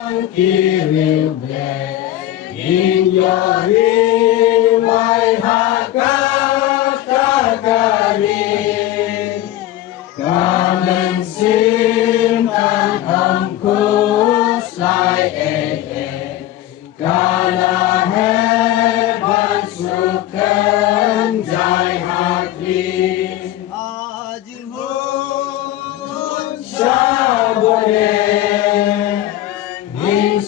Kiribe Injori Mai Hakakakari Kamen simpan hangkus lai Kala hebat sukan jai hakli Ajin hun sabone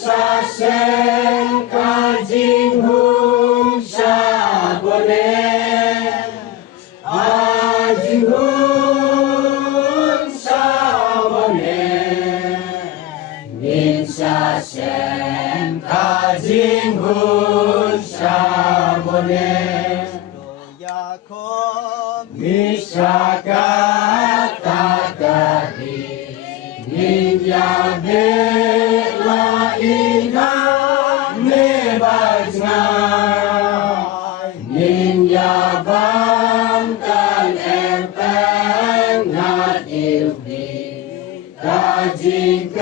Sasen kajing hum sabone Ajing hum sabone Nin sasen kajing hum sabone Bisa kata tadi Nin yabe Ninja bangkan empeng ngat ilmi kajing